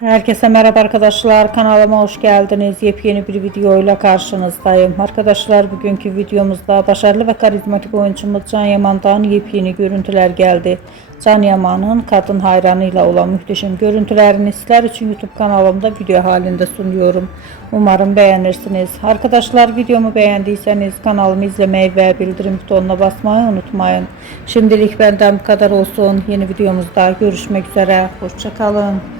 Herkese merhaba arkadaşlar, kanalıma hoş geldiniz. Yepyeni bir videoyla karşınızdayım. Arkadaşlar, bugünkü videomuzda başarılı ve karizmatik oyuncumuz Can Yaman'dan yepyeni görüntüler geldi. Can Yaman'ın kadın hayranıyla olan muhteşem görüntülerini sizler için YouTube kanalımda video halinde sunuyorum. Umarım beğenirsiniz. Arkadaşlar, videomu beğendiyseniz kanalımı izlemeyi ve bildirim butonuna basmayı unutmayın. Şimdilik benden bu kadar olsun. Yeni videomuzda görüşmek üzere. Hoşça kalın.